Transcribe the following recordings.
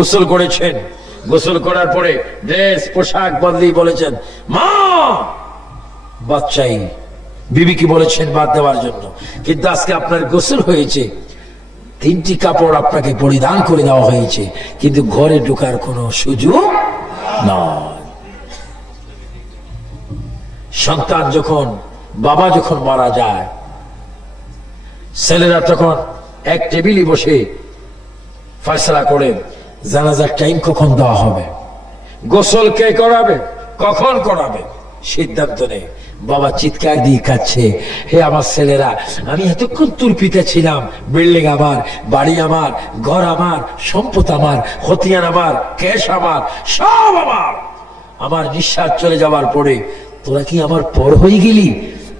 গোসল করেছেন, গোসল করার পরে ড্রেস পোশাক বদলি বলেছেন মা বাচ্চাই, বিবিকে বলেছেন বাদ দেওয়ার জন্য, কিন্তু আজকে আপনার গোসল হয়েছে, 3টি কাপড় আপনাকে পরিধান করে দেওয়া হয়েছে, কিন্তু ঘরে ঢোকার কোনো সুযোগ নয়। সন্তান যখন, বাবা যখন মারা যায়, ছেলেরা তখন এক টেবিলে বসে ফয়সালা করেন জানাজার টাইম কখন দেওয়া হবে, গোসল কে করাবে, কখন করাবে, সিদ্ধান্ত নেই। বাবা চিৎকার দিয়ে কাঁদছে, হে আমার ছেলেরা, আমি এতক্ষণ তোর পিতা ছিলাম, বিল্ডিং আমার, বাড়ি আমার, ঘর আমার, সম্পদ আমার, হতিয়ান আমার, ক্যাশ আমার, সব আমার, আমার নিঃশ্বাস চলে যাওয়ার পরে তোরা কি আমার পর হয়ে গেলি?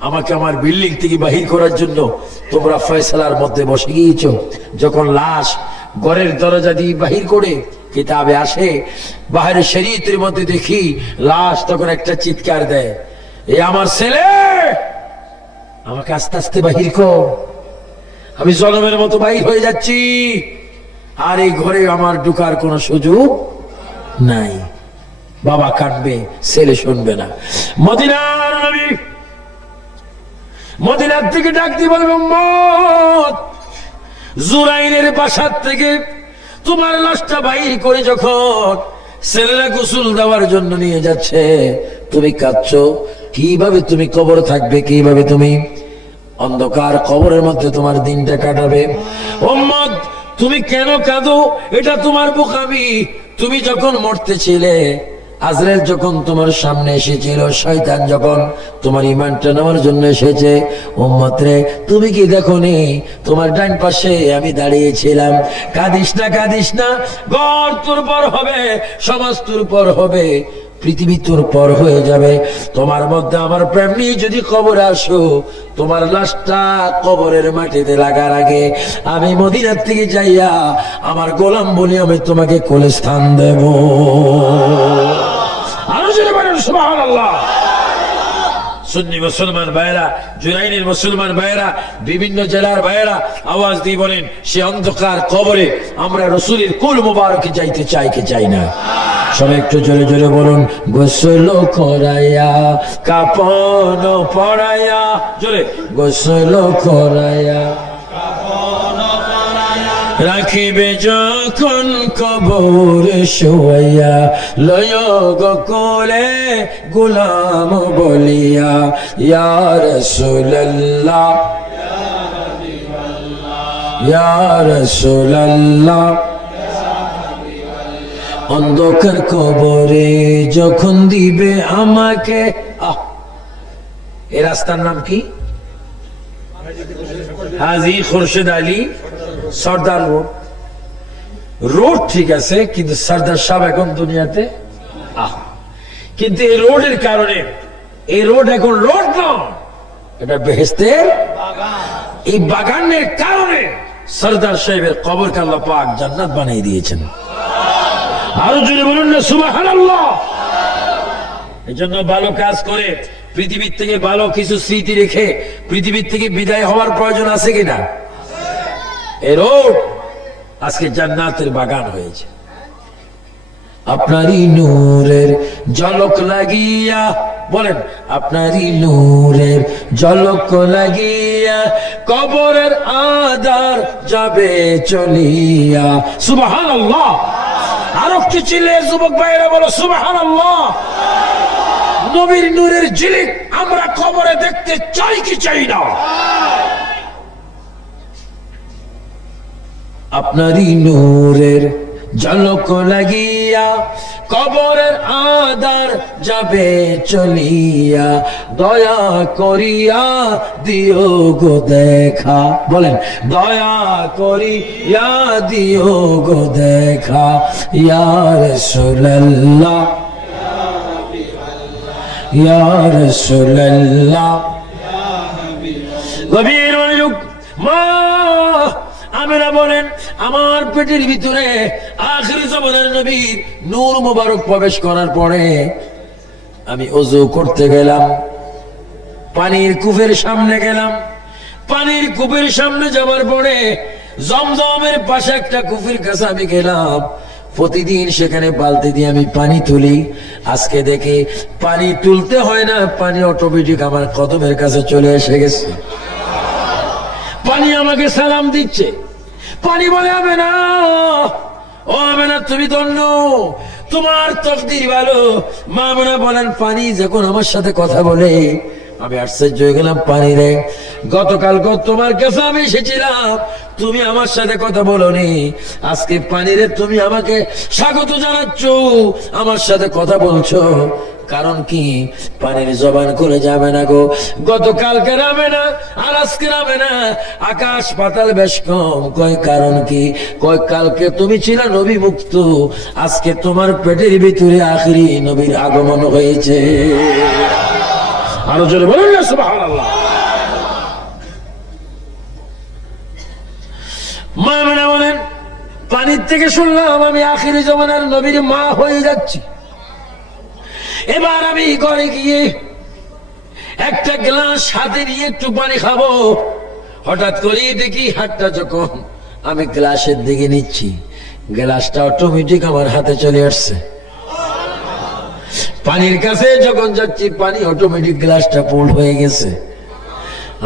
আমাকে আমার বিল্ডিং থেকে বাহির করার জন্য তোমরা ফয়সালার মধ্যে বসে গিয়েছ। যখন লাশ ঘরের দরজা দিয়ে বাহির করে কিতাবে আসে, বাহিরে শরীয়তের মধ্যে দেখি লাশ তখন একটা চিৎকার দেয়, এ আমার ছেলে, আমাকে আস্তে আস্তে বাহির কর, আমি জনমের মতো বাহির হয়ে যাচ্ছি, আর এই ঘরে আমার ঢুকার কোনো সুযোগ নাই। বাবা কাঁদবে, ছেলে শুনবে না। মদিনার নবী মদিনার থেকে ডাক দিয়ে বলবে, উম্মত, জুরাইনের বাসার থেকে তোমার লাশটা বাহির করে যখন ছেলেরা গোসল দেওয়ার জন্য নিয়ে যাচ্ছে, তুমি কাঁদছো, কিভাবে তুমি কবরে থাকবে, কিভাবে তুমি অন্ধকার কবরের মধ্যে তোমার দিনটা কাটাবে? উম্মত, তুমি কেন কাঁদো? এটা তোমার বোকামি। তুমি যখন মরতেছিলে, আজরাইল যখন তোমার সামনে এসেছিল, শয়তান যখন তোমার ঈমানটা নেওয়ার জন্য এসেছে, উম্মত রে, তুমি কি দেখোনি তোমার ডান পাশে আমি দাঁড়িয়েছিলাম? কাঁদিস না, কাঁদিস না, ঘর তোর পর হবে, সমাজ তোর পর হবে, পৃথিবী তোর পর হয়ে যাবে। তোমার মধ্যে আমার প্রেম নিয়ে যদি কবরে আসো, তোমার লাশটা কবরের মাটিতে লাগার আগে আমি মদিনার থেকে যাইয়া আমার গোলাম বলি আমি তোমাকে কোলে স্থান দেব। আরো জোরে বলেন সুবহানাল্লাহ। সুন্নি মুসলমান ভাইরা, জুরাইনের মুসলমান ভাইরা, বিভিন্ন জেলার ভাইরা আওয়াজ দিয়ে বলেন, সে অন্ধকার কবরে আমরা রাসূলের কোল মুবারকে যাইতে চাই কি চাই না? সবাই একটু জোরে জোরে বলুন, গোসল করাইয়া কাপন পরাইয়া, জোরে, গোসল করাইয়া রাখিবে যখন কবর শুয়াইয়া, লয় গো কোলে গোলাম বলিয়া, ইয়া রাসূলুল্লাহ, ইয়া রাসূলুল্লাহ। অন্ধকার কবরে যখন দিবে আমাকে, এই রাস্তার নাম কি? হাজী খুরশেদ আলী সর্দার রোড। রোড ঠিক আছে, কিন্তু সর্দার সাহেব এখন দুনিয়াতে। কিন্তু এই রোডের কারণে, এই রোড এখন রোড নয়, এটা বেহেশতের বাগান। এই বাগানের কারণে সর্দার সাহেবের কবরকে আল্লাহ পাক জান্নাত বানিয়ে দিয়েছেন। আরো জোরে বলুন না সুবহানাল্লাহ। এই জন্য ভালো কাজ করে পৃথিবীর থেকে ভালো কিছু স্মৃতি রেখে পৃথিবীর থেকে বিদায় হওয়ার প্রয়োজন আছে কিনা? এই রোড আজকে জান্নাতের বাগান হয়েছে। আপনারই নূরের ঝলক লাগিয়া, বলেন, আপনারই নূরের ঝলক লাগিয়া কবরের আধার যাবে চলিয়া। সুবহানাল্লাহ। আর একটু চিল্লে যুবক ভাইরা বলো সুবহানাল্লাহ। নবীর নূরের ঝিলিক আমরা কবরে দেখতে চাই কি চাই না? আপনারই নূরের ঝলক লাগিয়া কবরের আধার যাবে চলিয়া, দয়া করিয়া দিও গো দেখা, বলেন, দয়া করিয়া দিও গো দেখা, ইয়া রাসূলুল্লাহ, ইয়া রাসূলুল্লাহ। গভীর মনোযোগ। মা আমেনা বলেন, আমার পেটের ভিতরে আখির জামানার নবীর নূর মুবারক প্রবেশ করার পরে আমি ওযু করতে গেলাম, পানির কূপের সামনে গেলাম। পানির কূপের সামনে যাওয়ার পরে জমজমের পাশে একটা কূপের কাছে আমি গেলাম। প্রতিদিন সেখানে বালতি দিয়ে আমি পানি তুলি। আজকে দেখি পানি তুলতে হয় না, পানি অটোমেটিক আমার কদমের কাছে চলে এসে গেছে। পানি আমাকে সালাম দিচ্ছে। পানি বলে, আমেনা, ও আমেনা, তুমি ধন্য, তোমার তকদির ভালো। মা আমেনা বলেন, পানি যখন আমার সাথে কথা বলে আমি আশ্চর্য হয়ে গেলাম। পানি রে, গতকাল তোমার কাছে আমি এসেছিলাম, তুমি আমার সাথে কথা বলোনি। আজকে পানি রে, তুমি আমাকে স্বাগত জানাচ্ছ, আমার সাথে কথা বলছো। কারণ কি? পানির জবান করে যাবে না গো। গতকালকে নামে না, আর আজকে নামে না, আকাশ পাতাল বেশ কম। কয় কারণ কি? কয় কালকে তুমি ছিল নবী মুক্ত, আজকে তোমার পেটের ভিতরে আখিরি নবীর আগমন হয়েছে। আরো জোরে বলুন না সুবহানাল্লাহ। মা আমেনা বলেন, পানির থেকে শুনলাম আমি আখিরি জামানার নবীর মা হয়ে যাচ্ছি। এবার আমি ঘরে গিয়ে একটা গ্লাস হাতে নিয়ে একটু পানি খাবো। হঠাৎ করে দেখি হাতটা যখন আমি গ্লাসের দিকে নিচ্ছি, গ্লাসটা অটোমেটিক আমার হাতে চলে আসছে। পানির কাছে যখন যাচ্ছি, পানি অটোমেটিক গ্লাসটা ফুল হয়ে গেছে।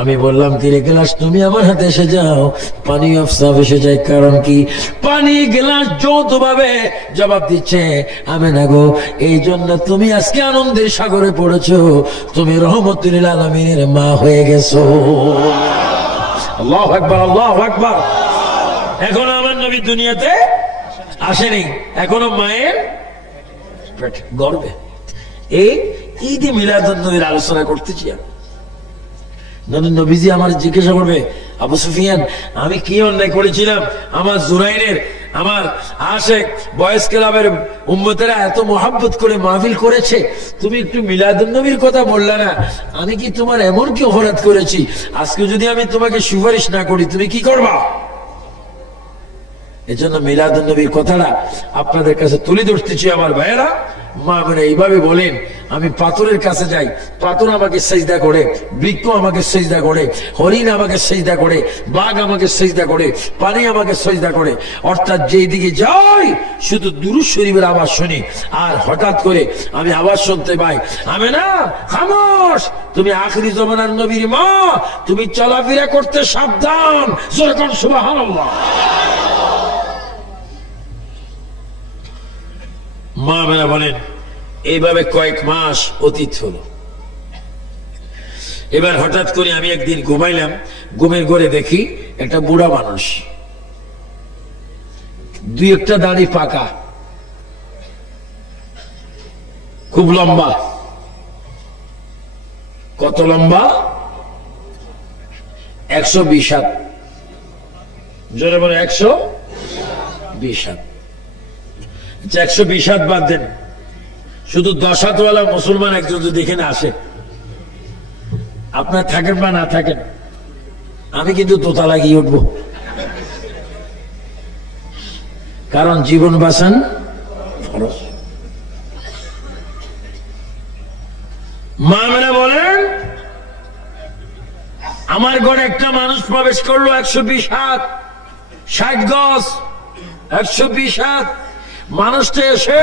আমি বললাম, কিরে গ্লাস, তুমি আমার হাতে এসে যাও। পানি অফসাফ এসে যায়। কারণ কি? পানি গ্লাস যৌথভাবে জবাব দিচ্ছে, আমেনা গো, এই জন্য তুমি আজকে আনন্দের সাগরে পড়েছো, তুমি রহমতুল আলামিনের মা হয়ে গেছো। আল্লাহু আকবার, আল্লাহু আকবার। এখনো আমার নবী দুনিয়াতে আসেনি, এখনো মায়ের পেট গর্বে। এই ঈদে মিলাদুন নবীর আলোচনা করতেছি। নবীজি আমার জিজ্ঞাসা করবে, আবু সুফিয়ান, আমি কি অন্যায় করেছিলাম? আমার জুরাইনের, আমার আশেক বয়েস ক্লাবের উম্মতেরা এত মোহাব্বত করে মাহফিল করেছে, তুমি একটু মিলাদুন নবীর কথা বললা না। আমি কি তোমার এমন কি অপরাধ করেছি? আজকে যদি আমি তোমাকে সুপারিশ না করি, তুমি কি করবা? এজন্য মিলাদুন নবীর কথাটা আপনাদের কাছে তুলে ধরতেছি আমার ভাইয়েরা। মা মানে এইভাবে বলেন, আমি পাথরের কাছে যাই, পাথর আমাকে সেজদা করে, বৃক্ষ আমাকে সেজদা করে, হরিণ আমাকে সেজদা করে, বাঘ আমাকে সেজদা করে, পানি আমাকে সেজদা করে। অর্থাৎ যেই দিকে যাই শুধু দুরূদ শরীফের আওয়াজ শুনি। আর হঠাৎ করে আমি আওয়াজ শুনতে পাই, আমেনা খামোশ, তুমি আখিরি জামানার নবীর মা, তুমি চলাফেরা করতে সাবধান। যেরকম সুবহানাল্লাহ। মা আমেনা বলেন, এইভাবে কয়েক মাস অতীত হলো। এবার হঠাৎ করে আমি একদিন ঘুমাইলাম, ঘুমের ঘরে দেখি একটা বুড়া মানুষ, দুই একটা দাড়ি পাকা, খুব লম্বা। কত লম্বা? 120 হাত। জোরে বলে 120 হাত। 120 হাত বাদ দেন, শুধু 10 হাতওয়ালা মুসলমান একজন যদি এখানে আসে, আপনার থাকেন বা না থাকেন, আমি কিন্তু দোতলা গিয়ে উঠবো। কারণ জীবন বাঁচান ফরজ। মা আমেনা বলেন, আমার ঘরে একটা মানুষ প্রবেশ করলো, 120 হাত, 60 গজ, 120 হাত। মানুষটা এসে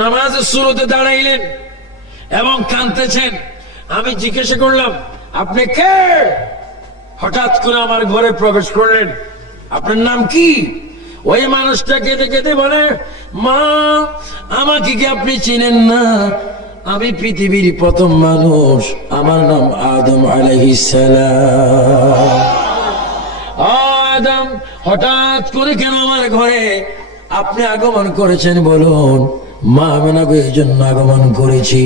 নামাজের শুরুতে দাঁড়াইলেন এবং কাঁদতেছেন। আমি জিজ্ঞাসা করলাম, আপনি কে? হঠাৎ করে আমার ঘরে প্রবেশ করলেন, আপনার নাম কি? ওই মানুষটা কেঁদে কেঁদে বলে, মা, আমাকে কি আপনি চিনেন না? আমি পৃথিবীর প্রথম মানুষ, আমার নাম আদম আলাইহিস সালাম। আদম, হঠাৎ করে কেন আমার ঘরে আপনি আগমন করেছেন বলুন? মা আমেনাকে এই জন্য আগমন করেছি,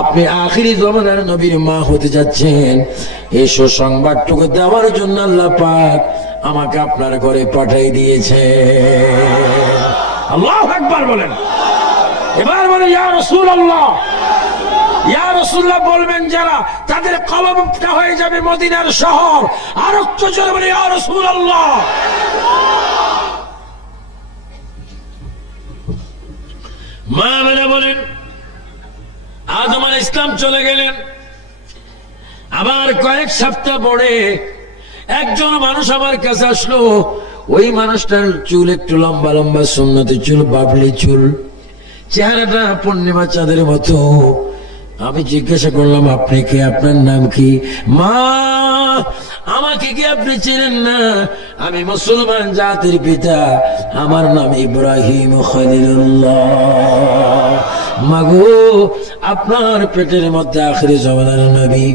আপনি আখিরি জামানার নবীর মা হতে যাচ্ছেন, এই সুসংবাদটুকু দেওয়ার জন্য আল্লাহ পাক আমাকে আপনার ঘরে পাঠাই দিয়েছে। আল্লাহু আকবার বলেন। এবার বলে, ইয়া রাসূলুল্লাহ, ইয়া রাসূলুল্লাহ বলবেন যারা, তাদের কলবটা হয়ে যাবে মদিনার শহর। আর একটু জোরে বলে, ইয়া রাসূলুল্লাহ। মা আমেনা বলেন, আদম আলাইহিস সালাম চলে গেলেন। আবার কয়েক সপ্তাহ পরে একজন মানুষ আমার কাছে আসলো। ওই মানুষটার চুল একটু লম্বা লম্বা, সুন্নতি চুল, বাবলি চুল, চেহারাটা পূর্ণিমা চাঁদের মতো। আমি জিজ্ঞাসা করলাম, আপনি কে, আপনার নাম কি? মা, আমাকে কি আপনি চেনেন না? আমি মুসলমান জাতির পিতা, আমার নাম ইব্রাহিম খলিলুল্লাহ। মাগো, আপনার পেটের মধ্যে আখিরি জামানার নবী,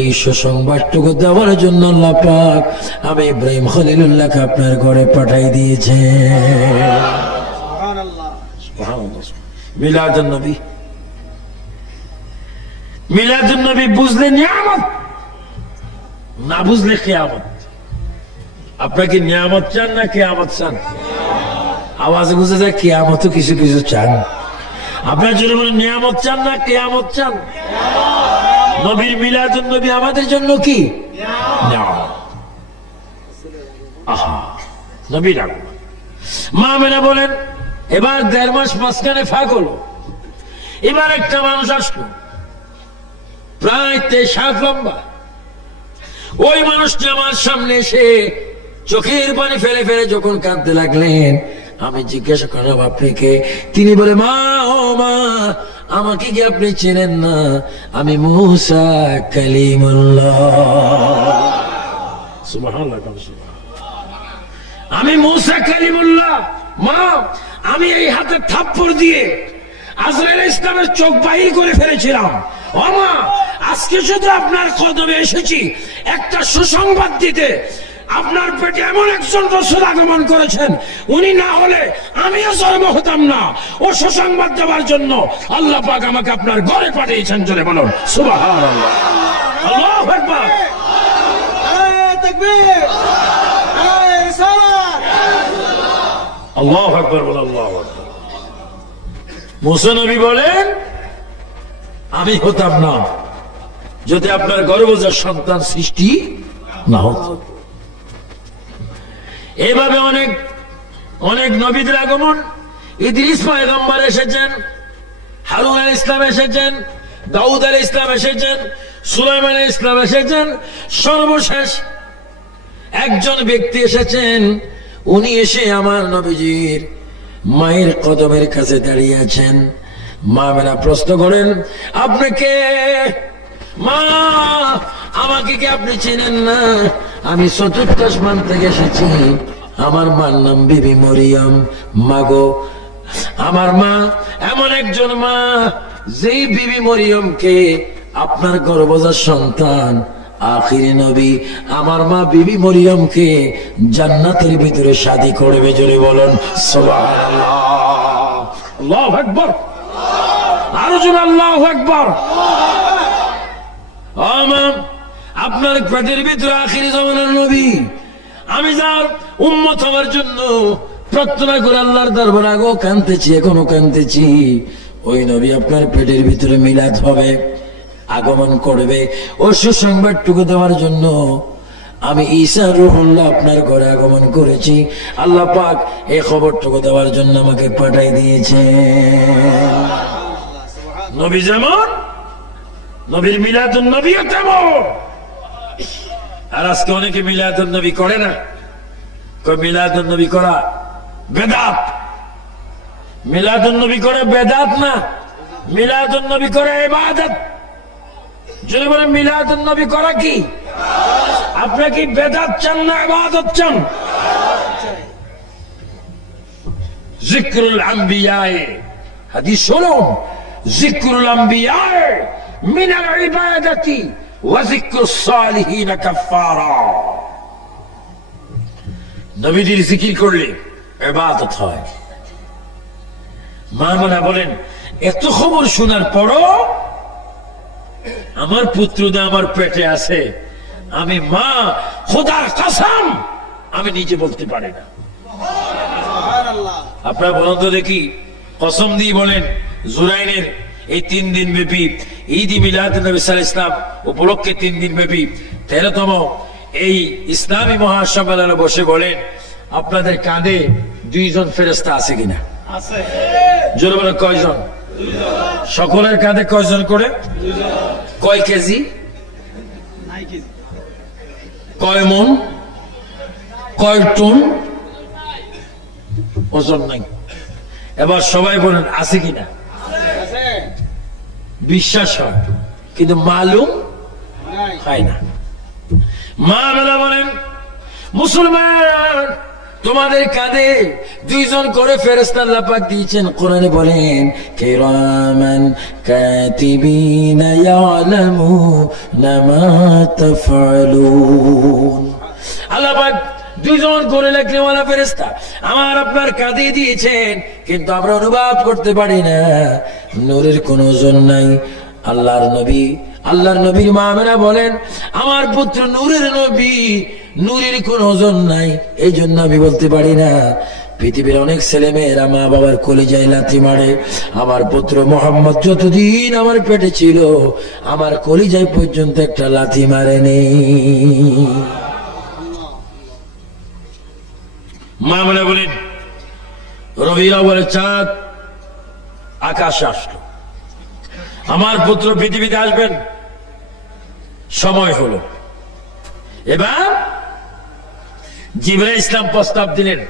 এই সুসংবাদটুকু দেওয়ার জন্য আল্লাহ পাক আমি ইব্রাহিম খলিলুল্লাহকে আপনার ঘরে পাঠাই দিয়েছে। মিলাদুন নবী, মিলাদুন নবী বুঝলে নিয়ামত, না বুঝলে কিয়ামত। আপনার কি নিয়ামত চান না কিয়ামত চান? আওয়াজ বুঝে যায় কিয়ামতও কিছু কিছু চান। আপনার জন্য বলে নিয়ামত চান না কিয়ামত চান? নবীর মিলাদুন নবী আমাদের জন্য কি নিয়ামত। আহা, নবীর আগমন। মা মেনা বলেন, এবার 1.5 মাস মাঝখানে ফাঁক হলো। এবার একটা মানুষ আসলো, প্রায় 23 হাত লম্বা। ওই মানুষটি আমার সামনে এসে চোখের পানি ফেলে ফেলে যখন কাঁদতে লাগলেন, আমি জিজ্ঞাসা করলাম, আপনি কে? তিনি বলে, মা, ও মা, আমাকে কি আপনি চেনেন না? আমি মুসা কালিমুল্লাহ। সুবহানাল্লাহ, আমি মুসা কালিমুল্লাহ। মা, আমি এই হাতে থাপ্পড় দিয়ে আজরাইল ইসলামের চোখ বাহির করে ফেলেছিলাম। ও মা, আজকে শুধু আপনার কদমে এসেছি একটা সুসংবাদ দিতে। আপনার পেটে এমন একজন রাসূল আগমন করেছেন, উনি না হলে আমিও জন্ম হতাম না। ও সুসংবাদ দেওয়ার জন্য আল্লাহ পাক আমাকে আপনার ঘরে পাঠিয়েছেন। জোরে বলুন সুবহানাল্লাহ, আল্লাহু আকবার, তাকবীর, আল্লাহু আকবার, আল্লাহু আকবার। মুসা নবী বলেন, আমি হতাম না যদি আপনার গর্ভজাত সন্তান সৃষ্টি না হতো। এভাবে অনেক অনেক নবীদের আগমন। ইদ্রিস পয়গম্বর এসেছেন, হারুন আলাইহিস ইসলাম এসেছেন, দাউদ আলাইহিস ইসলাম এসেছেন, সুলাইমান আলাইহিস ইসলাম এসেছেন। সর্বশেষ একজন ব্যক্তি এসেছেন, উনি এসে আমার নবীজির মায়ের কদমের কাছে দাঁড়িয়ে আছেন। মা মেনা প্রশ্ন করেন, আপনি কে? মা, আমাকে কি আপনি চেনেন না? আমি ৪র্থ আসমান থেকে এসেছি। আমার মার নাম বিবি মরিয়ম। মাগো, আমার মা এমন একজন মা, যেই বিবি মরিয়মকে আপনার গর্ভজাত সন্তান আখিরি নবী আমার মা বিবি মরিয়মকে জান্নাতের ভিতরে শাদী করবে। জোরে বলুন সুবহানাল্লাহ, আল্লাহু আকবার, আরো জোরে আল্লাহু আকবার। আপনার পেটের ভিতরে আখিরি জামানার নবী, আমি যার উম্মত হওয়ার জন্য প্রার্থনা করে আল্লাহর দরবারে আগো কাঁদতেছি, এখনো কাঁদতেছি। ওই নবী আপনার পেটের ভিতরে মিলাদ হবে, আগমন করবে। ও সুসংবাদটুকু দেওয়ার জন্য আমি ঈসা রূহুল্লাহ আপনার ঘরে আগমন করেছি। আল্লাহ পাক এই খবরটুকু দেওয়ার জন্য আমাকে পাঠাই দিয়েছে। নবী যেমন, নবীর মিলাদুন নবীও তেমন। আর আজকে অনেকে মিলাদুন নবী করে না। মিলাদুন নবী করা বেদাত। মিলাদুন নবী করে বেদাত না, মিলাদুন নবী করে ইবাদত। যদি বলেন মিলাদুন নবী করা কি? আপনি কি বেদাত চান না ইবাদত চান? যিকরুল আম্বিয়ায়ে, হাদিস শুনুন, যিকরুল আম্বিয়ায়ে মিনাল ইবাদাতি ওয়া যিকরুস সালিহিন কাফারা। নবীদের জিকির করলে ইবাদত হয়। মা মানা বলেন, এত খবর শোনার পরও আমার পুত্রদা আমার পেটে আছে, আমি মা খোদার কসম আমি নিজে বলতে পারি না। আপনারা বলুন তো দেখি, কসম দিয়ে বলেন, জুরাইনের এই 3 দিন ব্যাপী ঈদ মিলাদ নবী সাল্লাল্লাহু আলাইহি ওয়াসাল্লাম উপলক্ষে 3 দিন ব্যাপী 13তম এই ইসলামী মহাসম্মেলনে বসে বলেন, আপনাদের কাঁধে 2 জন ফেরেশতা আছে কিনা? আছে। জোরে বলেন, কয়জন? 2 জন। সকলের কাঁধে কয়জন করে? 2 জন। কয় কেজি? 9 কেজি। কয় মন? কয় টন? ওজন নাই। এবার সবাই বলেন আছে কিনা? বিশ্বাস হয় কিন্তু মালুম হয় না। মা বেলা বলেন মুসলমান তোমাদের কাঁধে দুইজন করে ফেরেশতা আল্লাহ পাক দিয়েছেন। কোরআনে বলেন কিরামান কাতিবিনা ইয়ালামুনা মা তাফআলুন। আল্লাহ পাক দুইজন করে লেখনেওয়ালা ফেরেশতা আমার আপনার কাঁধে দিয়েছেন, কিন্তু আমরা অনুভব করতে পারি না। নূরের কোনো ওজন নাই। আল্লাহর নবীর মা আমেনা বলেন আমার পুত্র নূরের নবী, নূরের কোন ওজন নাই, এই জন্য আমি বলতে পারি না। পৃথিবীর অনেক ছেলে মেয়েরা মা বাবার কলিজায় লাথি মারে, আমার পুত্র মোহাম্মদ যতদিন আমার পেটে ছিল আমার কলিজায় পর্যন্ত একটা লাথি মারেনি। মা আমেনা বলেন রবিউল আউয়ালের চাঁদ আকাশে আসলো, আমার পুত্র পৃথিবীতে আসবেন, সময় হলো। এবার জিবরাইল ইসলাম প্রস্তাব দিলেন,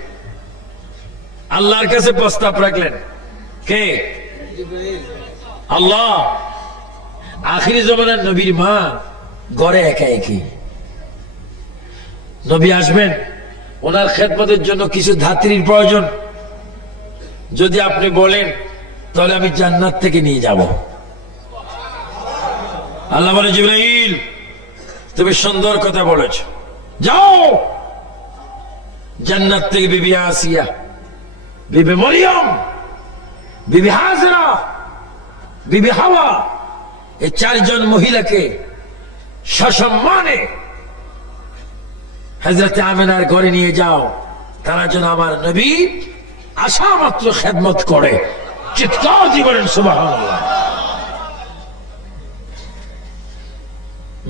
আল্লাহর কাছে প্রস্তাব রাখলেন। কে? আল্লাহ। আখিরি জমানার নবীর মা ঘরে একা একই, নবী আসবেন, ওনার খেদমতের জন্য কিছু ধাত্রীর প্রয়োজন। যদি আপনি বলেন তাহলে আমি জান্নাত থেকে নিয়ে যাব। আল্লাহ বলে জিবরাইল তুমি সুন্দর কথা বলেছ, যাও জান্নাত থেকে বিবি আসিয়া, বিবি মরিয়ম, বিবি হাজরা, বিবি হাওয়া, এই চারজন মহিলাকে সসম্মানে হযরত আমিনার ঘরে নিয়ে যাও, তারা যেন আমার নবী আসা মাত্র খেদমত করে। চিৎকার দিয়ে বলেন সুবহানাল্লাহ।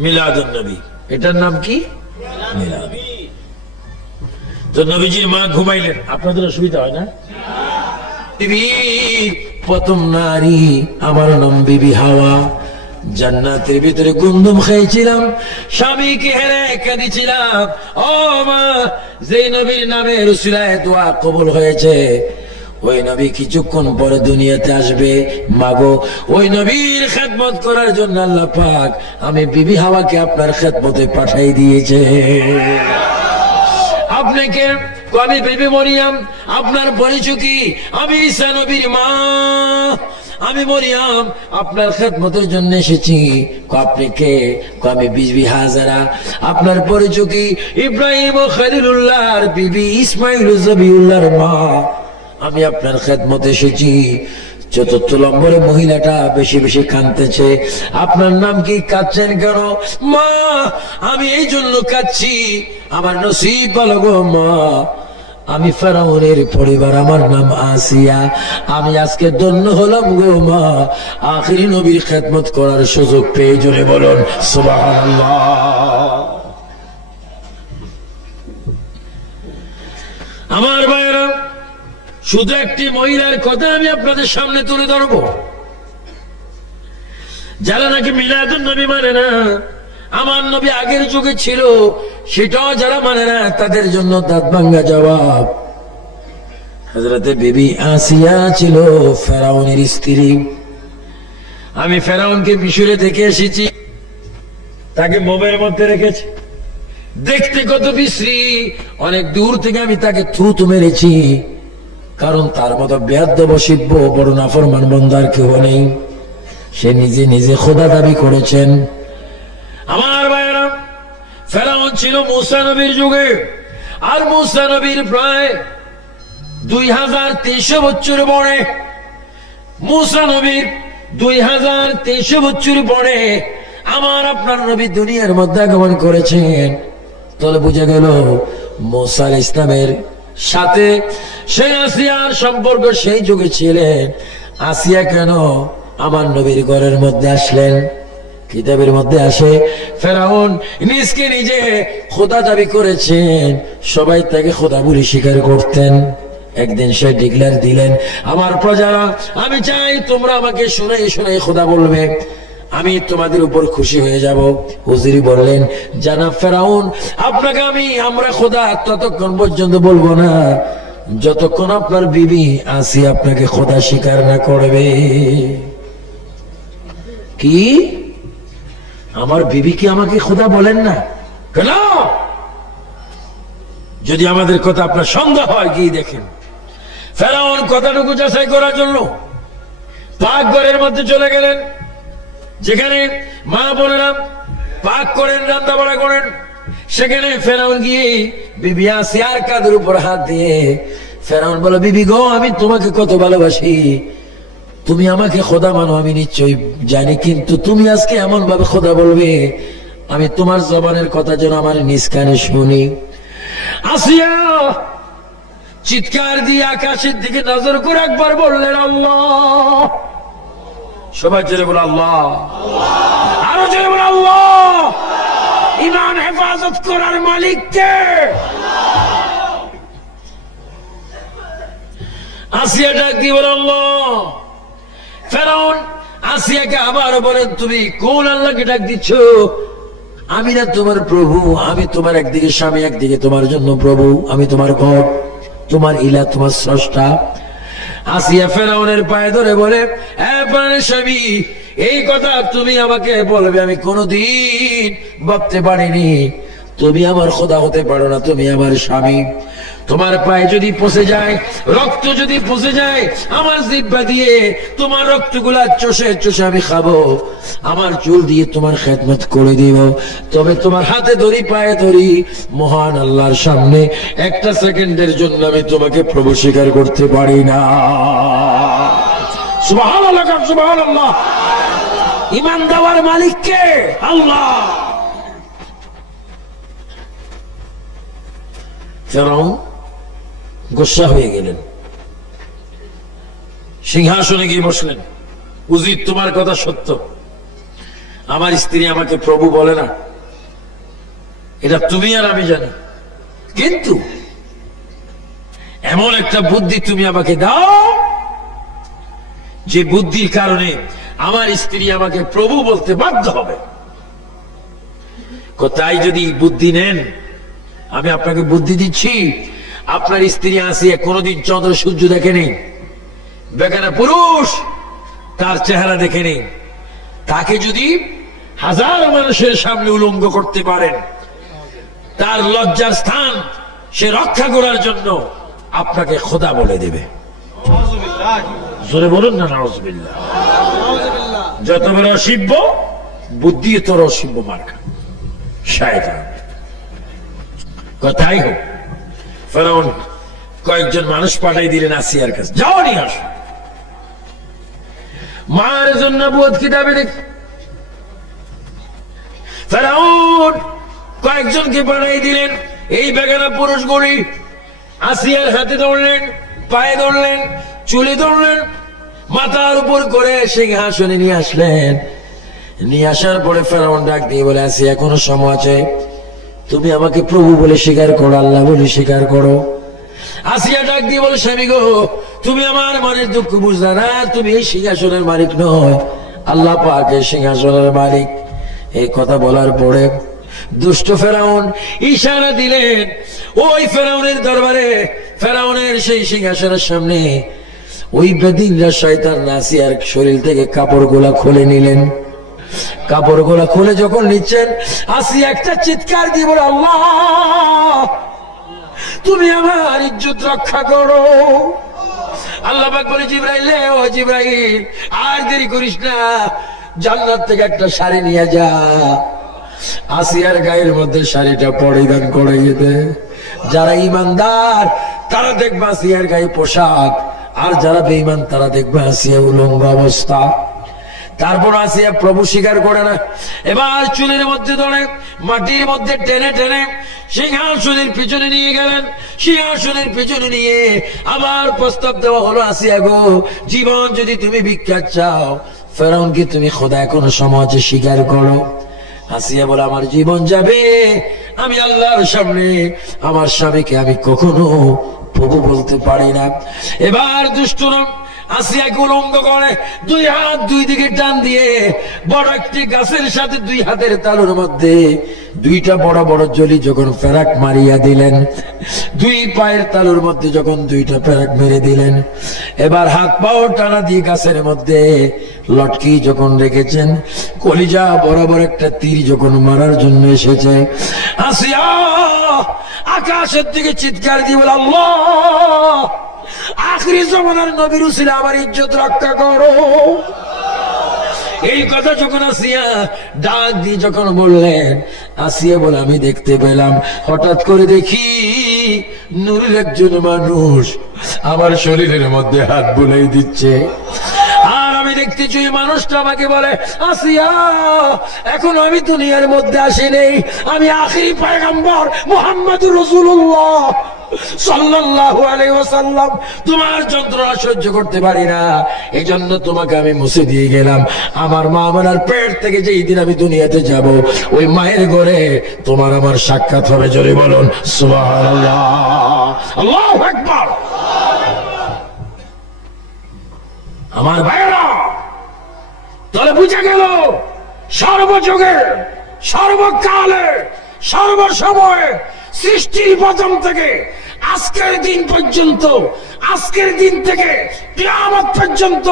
মিলাদুন নবী, এটার নাম কি? মিলাদ। তো নবীজির মা ঘুমাইলেন, আপনাদের অসুবিধা হয় না? প্রথম নারী আমার নাম বিবি হাওয়া। জান্নাতের ভিতরে গুন্দুম খাইছিলাম, স্বামীকে হেরে কাঁদিছিলাম। ও মা, যে নবীর নামে রসুলায় দোয়া কবুল হয়েছে, ওই নবী কিছুক্ষণ পরে দুনিয়াতে আসবে। মাগো, ওই নবীর খেদমত করার জন্য আল্লাহ পাক আমি বিবি হাওয়াকে আপনার খেদমতে পাঠাই দিয়েছে। আপনাকে আমি বিবি মরিয়ম, আপনার পরিচয় কি? আমি ঈসা নবীর মা, আমি মরিয়ম আপনার খেদমতের জন্য এসেছি। আপনি কে? আমি বিবি হাজারা। আপনার পরিচয় কি? ইব্রাহিম ও খলিলুল্লাহর বিবি, ইসমাইল ও জবিউল্লাহর মা। আমি আপনার খেদমতে এসেছি। চতুর্থ নম্বরে মহিলাটা বেশি বেশি কাঁদতেছে। আপনার নাম কি? কাঁদছেন কেন? মা, আমি এই জন্য কাঁদছি, আমার নসিব ভালো গো মা। আমি ফেরাউনের পরিবার, আমার নাম আসিয়া, আমি আজকে ধন্য হলাম গো মা, আখিরি নবীর খেদমত করার সুযোগ পেয়ে। জোরে বলুন সুবহানাল্লাহ। আমার ভাইয়েরা, শুধু একটি মহিলার কথা আমি আপনাদের সামনে তুলে ধরবো, যারা নাকি মিলাদুন নবী মানে না। আমার নবী আগের যুগে ছিল, সেটাও যারা মানে না তাদের জন্য দাঁত ভাঙ্গা জবাব। হযরতে বিবি আসিয়া ছিল ফেরাউনের স্ত্রী। আমি ফেরাউনকে মিশরে দেখে এসেছি, তাকে মোমের মধ্যে রেখেছি, দেখতে কত বিশ্রী। অনেক দূর থেকে আমি তাকে থুতু মেরেছি, কারণ তার মতো বেয়াদব অসভ্য বড় নাফরমান বান্দার কেউ নেই। সে নিজে নিজে খোদা দাবি করেছেন। আমার ভাইয়েরা, ফেরাউন ছিল মূসা নবীর যুগে, আর মূসা নবীর প্রায় 2300 বছর পরে, মূসা নবীর 2300 বছর পরে আমার আপনার নবী দুনিয়ার মধ্যে আগমন করেছেন। তাহলে বুঝে গেল মূসা আলাইহিস সালামের সাথে সেই আসিয়ার সম্পর্ক সেই যুগে ছিলেন। আসিয়া কেন আমার নবীর ঘরের মধ্যে আসলেন? কিতাবের মধ্যে আসে ফেরাউন নিজকে নিজে খোদা দাবি করেছেন, সবাই তাকে খোদা বলে স্বীকার করতেন। একদিন সে ডিক্লেয়ার দিলেন, আমার প্রজারা, আমি চাই তোমরা আমাকে শুনাই শুনাই খোদা বলবে, আমি তোমাদের উপর খুশি হয়ে যাব। হুজুরি বললেন, জানাব ফেরাউন, আপনাকে আমরা খোদা ততক্ষণ পর্যন্ত বলবো না যতক্ষণ আপনার বিবি আসিয়া আপনাকে খোদা স্বীকার না করবে। কি আমার বিবি কি আমাকে খোদা বলেন না কেন? যদি আমাদের কথা আপনার সন্দেহ হয় গিয়ে দেখেন, ফেরাউন কথাটুকু যাচাই করার জন্য পাক ঘরের মধ্যে চলে গেলেন, যেখানে মা বোনেরা পাক করেন, রান্না বাড়া করেন। সেখানে ফেরাউন গিয়ে বিবি আসিয়ার কাঁধের উপর হাত দিয়ে ফেরাউন বলে, বিবি গো, আমি তোমাকে কত ভালোবাসি, তুমি আমাকে খোদা মানো আমি নিশ্চয়ই জানি, কিন্তু তুমি আজকে এমন ভাবে খোদা বলবে, আমি তোমার জবানের কথা যেন আমার নিজ কানে শুনি। আসিয়া চিৎকার দিয়ে আকাশের দিকে নজর করে একবার বললেন, আল্লাহ। সবাই জোরে বলে আল্লাহ, আরো জোরে বলে আল্লাহ। ইমান হেফাজত করার মালিক কে? আসিয়া ডাক দিয়ে বলে আল্লাহ। ফেরাউন আসিয়াকে আবার বলেন, তুমি কোন আল্লাহকে ডাক দিচ্ছ? আমি না তোমার প্রভু, আমি তোমার একদিকে স্বামী, একদিকে তোমার জন্য প্রভু, আমি তোমার গড, তোমার ইলা, তোমার স্রষ্টা। আসিয়া ফেরাউনের পায়ে ধরে বলে, স্বামী, এই কথা তুমি আমাকে বলবে আমি কোনদিন ভাবতে পারিনি। তুমি আমার খোদা হতে পারো না, তুমি আমার স্বামী। তোমার পায়ে যদি পচে যায়, রক্ত যদি পচে যায়, আমার জিহ্বা দিয়ে তোমার রক্তগুলা চষে চষে আমি খাবো, আমার চুল দিয়ে তোমার খেদমত করে দিব। তবে তোমার হাতে ধরি, পায়ে ধরি, মহান আল্লাহর সামনে একটা সেকেন্ডের জন্য আমি তোমাকে প্রভু স্বীকার করতে পারি না। সুবহানাল্লাহ, সুবহানাল্লাহ। ঈমান দেওয়ার মালিক কে? আল্লাহ। ফেরাউন গোসা হয়ে গেলেন, সিংহাসনে গিয়ে বসলেন। উজির, তোমার কথা সত্য, আমার স্ত্রী আমাকে প্রভু বলে না, এটা তুমি আর আমি জানি, কিন্তু এমন একটা বুদ্ধি তুমি আমাকে দাও যে বুদ্ধির কারণে আমার স্ত্রী আমাকে প্রভু বলতে বাধ্য হবে। তাই যদি বুদ্ধি নেন, আমি আপনাকে বুদ্ধি দিচ্ছি, আপনার স্ত্রী আসিয়া কোনদিন চন্দ্র সূর্য দেখেনি, বেগানা পুরুষ তার চেহারা দেখেনি, তাকে যদি হাজারো মানুষের সামনে উলঙ্গ করতে পারেন, তার লজ্জার স্থান সে রক্ষা করার জন্য আপনাকে খোদা বলে দেবে। জোরে বলুন না নাউজুবিল্লাহ। যত বড় অসিব্য বুদ্ধি, তোর অসিব্য মার্কা শয়তান। কথাই হোক, ফেরাউন কয়েকজন মানুষ পাঠাই দিলেন আসিয়ার কাছে, যাও নিয়ে আসো। মার জন্য বোধ কিতাবে দেখ, ফেরাউন কয়েকজনকে পাঠাই দিলেন। এই বেগানা পুরুষগুলি আসিয়ার হাতে ধরলেন, পায়ে ধরলেন, চুলে ধরলেন, মাথার উপর করে সিংহাসনে নিয়ে আসলেন। নিয়ে আসার পরে ফেরাউন ডাক দিয়ে বলে, আসিয়া এখনো সময় আছে, তুমি আমাকে প্রভু বলে স্বীকার করো, আল্লাহ বলে স্বীকার করো। আসিয়া ডাক দিয়ে বলে, স্বামী গো, তুমি আমার মনের দুঃখ বুঝলা না, তুমি এই সিংহাসনের মালিক নয়, আল্লাহ পাক এই সিংহাসনের মালিক। এই কথা বলার পরে দুষ্ট ফেরাউন ইশারা দিলেন ওই ফেরাউনের দরবারে, ফেরাউনের সেই সিংহাসনের সামনে ওই বেদিনরা শয়তান আসিয়ার শরীর থেকে কাপড় গোলা খুলে নিলেন। কাপড় গোলা খুলে যখন নিচ্ছেন, আসিয়া একটা চিৎকার দিয়ে বলে, আল্লাহ, তুমি আমার ইজ্জত রক্ষা করো। আল্লাহ পাক বলে, জিবরাইল, ও জিবরাইল, আর দেরি করিস না, জান্নাত থেকে একটা শাড়ি নিয়ে যা, আসিয়ার গায়ের মধ্যে শাড়িটা পরিধান করে দে। যারা ইমানদার তারা দেখবে আসিয়ার গায়ে পোশাক, আর যারা বেঈমান তারা দেখবে আসিয়া উলঙ্গ অবস্থা। তারপর আসিয়া প্রভু স্বীকার করে না। এবার চুলের মধ্যে ধরে মাটির মধ্যে টেনে টেনে সিংহাসনের পিছনে নিয়ে গেলেন। সিংহাসনের পিছনে নিয়ে আবার প্রস্তাব দেওয়া হলো, আসিয়া গো, জীবন যদি তুমি ভিক্ষা চাও, ফেরাউনকে তুমি খোদা এখনো সমাজে স্বীকার করো। আসিয়া বলে, আমার জীবন যাবে, আমি আল্লাহর সামনে আমার স্বামীকে আমি কখনো প্রভু বলতে পারি না। এবার দুষ্টরা আসিয়াকে উলঙ্গ করে দুই হাত দুই দিকে টান দিয়ে বড় একটি গাছের সাথে দুই হাতের তালুর মধ্যে দুইটা বড় বড় জলি যখন ফেরাক মারিয়া দিলেন, দুই পায়ের তালুর মধ্যে যখন দুইটা ফেরাক মেরে দিলেন, এবার হাত পাও টানা দিয়ে গাছের মধ্যে লটকি যখন রেখেছেন, কলিজা বরাবর একটা তীর যখন মারার জন্য এসেছে, আসিয়া আকাশের দিকে চিৎকার দিয়ে বলে, আল্লাহ, আখিরি জামানার নবীর উসিলা আমার ইজ্জত রক্ষা করো। এই কথা যখন আসিয়া ডাক দিয়ে যখন বললেন, আসিয়া বলে, আমি দেখতে পেলাম, হঠাৎ করে দেখি নূরের একজন মানুষ আমার শরীরের মধ্যে হাত বুলাই দিচ্ছে, আর আমি দেখতেছি ওই মানুষটা আমাকে বলে, আসিয়া, এখন আমি দুনিয়ার মধ্যে আসি নেই, আমি আখিরি পয়গম্বর মুহাম্মদুর রাসূলুল্লাহ সাল্লাল্লাহু আলাইহি ওয়াসাল্লাম, তোমার যন্ত্রণা সহ্য করতে পারি না, এই জন্য তোমাকে আমি মুছে দিয়ে গেলাম। আমার মা আমার পেট থেকে যেই দিন আমি দুনিয়াতে যাব, ওই মায়ের ঘরে তোমার আমার সাক্ষাৎ হবে। জোরে বলুন সুবহানাল্লাহ, আল্লাহু আকবার। আমার ভাইরা, তাহলে বুঝা গেল সর্বযুগে, সর্বকালে, সর্বসময়ে, সৃষ্টির প্রথম থেকে আজকের দিন পর্যন্ত, আজকের দিন থেকে কিয়ামত পর্যন্ত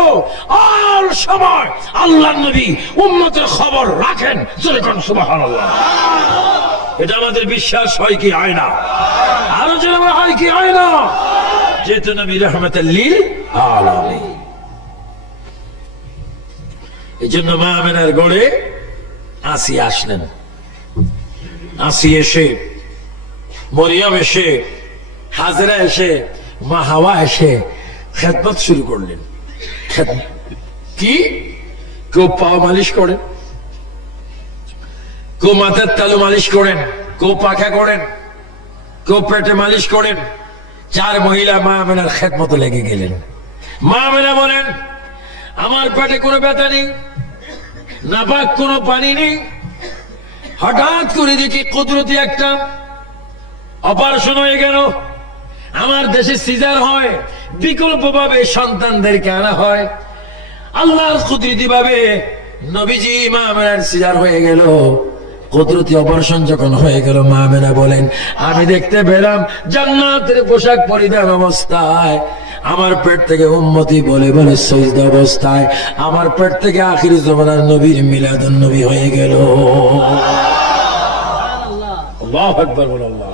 অল সময় আল্লাহর নবী উম্মতের খবর রাখেন। যেরকম সুবহানাল্লাহ, এটা আমাদের বিশ্বাস হয় কি হয় না? আরো যেন হয় কি হয় না? যেহেতু নবী রাহমাতাল লিল আলামিন। এই জন্য মা আমেনার গড়ে আসিয়া আসলেন। আসিয়া এসে, মরিয়ম এসে, হাজরা এসে, মা হাওয়া এসে খেদমত শুরু করলেন। কি? কেউ পা মালিশ করেন, কেউ মাথার তালু মালিশ করেন, কেউ পাখা করেন, কেউ পেটে মালিশ করেন। চার মহিলা মা আমেনার খেদমতে লেগে গেলেন। মা আমেনা বলেন, আমার পেটে কোনো ব্যথা নেই, নাপাক কোনো পানি নেই, হঠাৎ করে দেখি কুদরতি একটা অপারেশন হয়ে গেল। আমার দেশে সিজার হয়, বিকল্প ভাবে সন্তানদেরকে আনা হয়। আল্লাহর কুদরতি ভাবে নবীজি মা আমেনার সিজার হয়ে গেল। কুদরতি অপারেশন যখন হয়ে গেল, মা আমেনা বলেন, আমি দেখতে পেলাম জান্নাতের পোশাক পরিধান অবস্থায় আমার পেট থেকে উম্মতি বলে বলে সজদা অবস্থায় আমার পেট থেকে আখির জামানার নবীর মিলাদুন নবী হয়ে গেল। আল্লাহু আকবার, আল্লাহু আকবার।